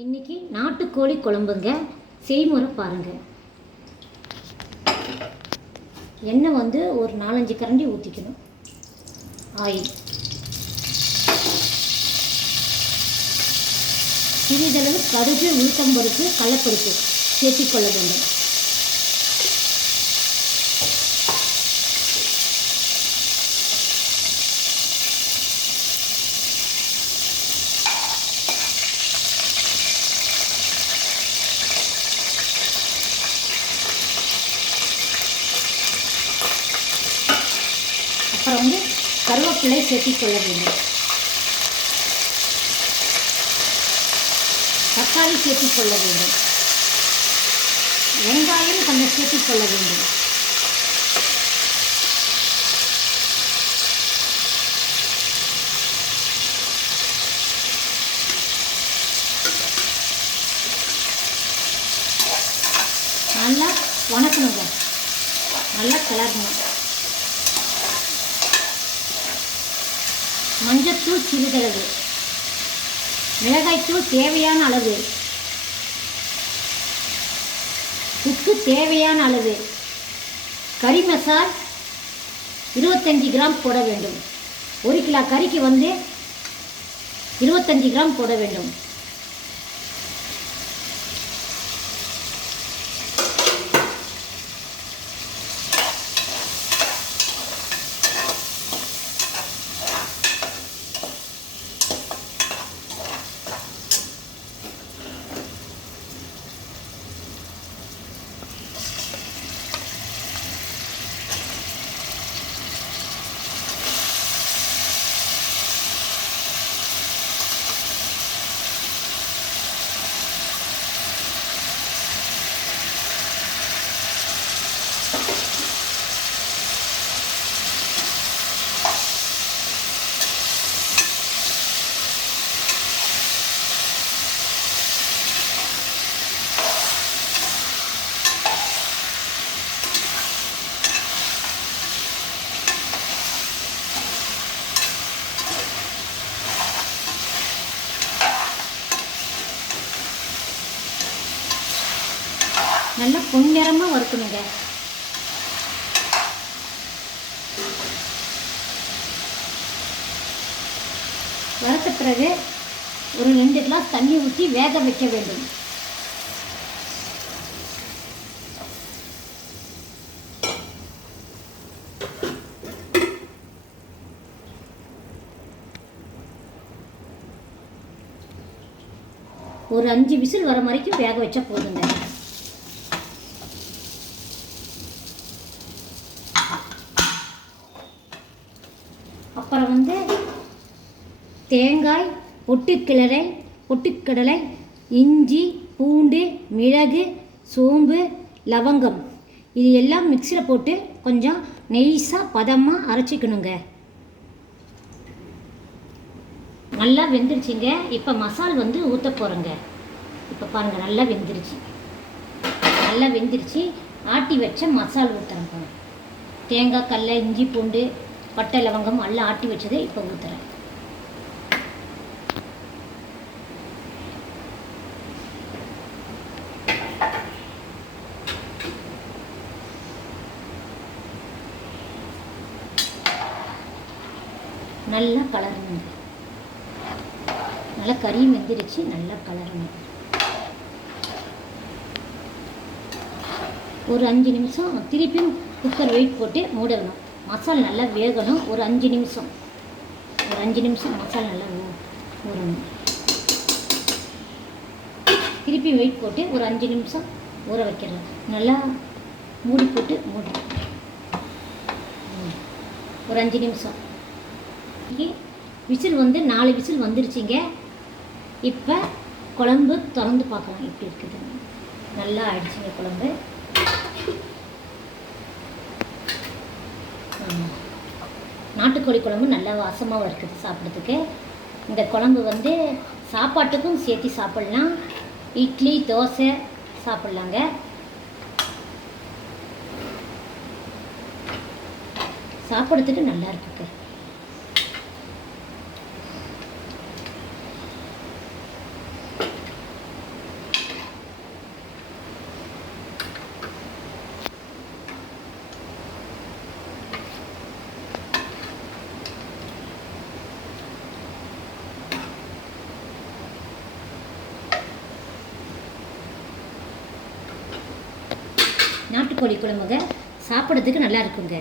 இன்றைக்கி நாட்டுக்கோழி குழம்புங்க. செய்முறை பாருங்கள். எண்ணெய் வந்து ஒரு 4-5 கரண்டி ஊற்றிக்கணும். ஆயில் சிறிதளவு கடுகு, உளுத்தம்பருப்பு, கடலைப்பருப்பு சேர்த்திக்கொள்ள வேண்டும். அப்புறம் வந்து கருவேப்பிலை சேர்த்திக்கொள்ள வேண்டும். தக்காளி சேர்த்திக்கொள்ள வேண்டும். வெங்காயம் கொஞ்சம் சேர்த்திக்கொள்ள வேண்டும். நல்லா வணக்கணுங்க. நல்லா கிளறணும். மஞ்சத்தூள் சிறிதளவு, மிளகாய்த்தூள் தேவையான அளவு, உப்பு தேவையான அளவு, கறி மசால் 25 கிராம் போட வேண்டும். 1 கிலோ கறிக்கு வந்து 25 கிராம் போட வேண்டும். நல்லா பொன்னிறமாக வறுக்கணுங்க. வறுத்த பிறகு ஒரு 2 கிளாஸ் தண்ணி ஊற்றி வேக வைக்க வேண்டும். ஒரு 5 விசில் வர வரைக்கும் வேக வச்சா போதுங்க. அப்புறம் வந்து தேங்காய், பொட்டுக்கடலை, இஞ்சி, பூண்டு, மிளகு, சோம்பு, லவங்கம் இது எல்லாம் மிக்சியில் போட்டு கொஞ்சம் நெய்ஸாக பதமாக அரைச்சிக்கணுங்க. நல்லா வெந்துருச்சுங்க. இப்போ மசால் வந்து ஊற்ற போகிறோங்க. இப்போ பாருங்கள், நல்லா வெந்துருச்சு. ஆட்டி வச்ச மசால் ஊற்றுறேன். தேங்காய், கடலை, இஞ்சி, பூண்டு, பட்டை, லவங்கம் எல்லாம் ஆட்டி வச்சதை இப்போ ஊற்றுறேன். நல்லா கலரணுங்க. நல்லா கறியும் வெந்துருச்சு. நல்லா கலரணும். ஒரு 5 நிமிஷம் திருப்பியும் குக்கர் வெயிட் போட்டு மூடணும். மசால் நல்லா வேகணும். ஒரு 5 நிமிஷம் மசால் நல்லா ஊறணும். திருப்பி வெயிட் போட்டு ஒரு 5 நிமிஷம் ஊற வைக்கிறேன். நல்லா மூடி போட்டு ஒரு 5 நிமிஷம். விசில் வந்து 4 விசில் வந்துருச்சுங்க. இப்போ குழம்பு திறந்து பார்க்கலாம் எப்படி இருக்குது. நல்லா ஆயிடுச்சுங்க குழம்பு. நாட்டுக்கோழி குழம்பு நல்லா வாசமாக இருக்குது சாப்பிட்றதுக்கு. இந்த குழம்பு வந்து சாப்பாட்டுக்கும் சேர்த்து சாப்பிட்லாம். இட்லி, தோசை சாப்பிட்லாங்க. சாப்பிட்றதுக்கு நல்லா இருக்குங்க. நாட்டுக்கோழி குழம்புங்க சாப்பிட்றதுக்கு நல்லா இருக்குங்க.